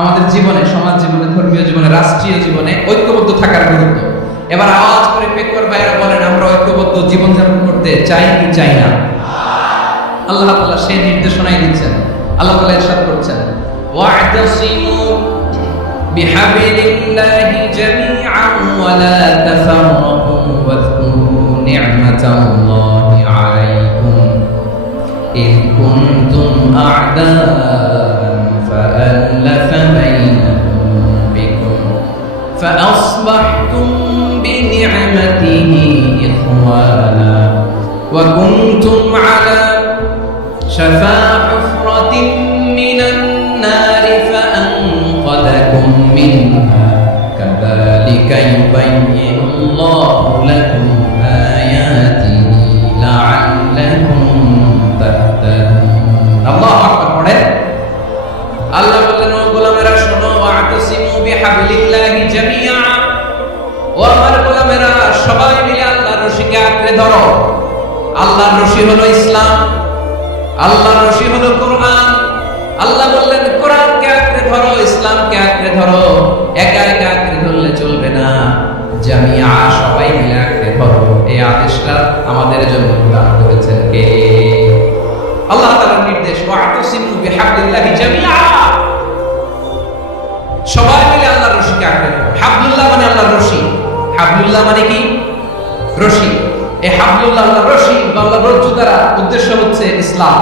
আমাদের জীবনে, সমাজ জীবনে, ধর্মীয় জীবনে, রাষ্ট্রীয় জীবনে ঐক্যবদ্ধ থাকার গুরুত্ব। এবার আওয়াজ করে পেকর ভাইরা বলেন, আমরা ঐক্যবদ্ধ জীবনযাপন করতে চাই কি চাই না? আল্লাহ তাআলা সেই নির্দেশনাই দিচ্ছেন। আল্লাহ তাআলা ইরশাদ করছেন, ওয়া'তাসিমু বিহাবিলিল্লাহি জামিআন ওয়া লা তাফাররাকু ওয়াযকুরু নি'মাতাল্লাহি আলাইকুম ইয কুনতুম আ'দাআন ফাআল্লাফা বাইনা কুলুবিকুম ফাআসবাহতুম বিনি'মাতিহি ইখওয়ানা ওয়া কুনতুম আলা شفا حفرة من النار فأنقذكم منها كذلك يبين الله لكم آياته لعلكم تهتدون الله أكبر পড়ে আল্লাহ বলেন, ও গোলামেরা শোনো, ওয়া'তাসিমু বিহাবলিল্লাহি জামিআ, ও আমার গোলামেরা সবাই মিলে আল্লাহর রশিকে আঁকড়ে ধরো। আল্লাহর রশি হলো ইসলাম, আল্লাহর রশি হলো কোরআন। আল্লাহ বললেন কোরআনকে আঁকড়ে ধরো, ইসলামকে আঁকড়ে ধরো। একা একা আঁকড়ে ধরলে চলবে না, জামিআ সবাই মিলে আঁকড়ে ধরো। এই আদেশটা আমাদের জন্য দান করেছেন কে? আল্লাহ তাআলার নির্দেশ, ওয়া'তাসিমু বিহাবলিল্লাহি জামিআ, সবাই মিলে আল্লাহর রশিকে আঁকড়ে ধরো। হাবলুল্লাহ মানে আল্লাহর রশি। হাবলুল্লাহ মানে কি? রশি। এই হাবলুল্লাহ আল্লাহর রশি বা আল্লাহর রজ্জু দ্বারা উদ্দেশ্য হচ্ছে ইসলাম।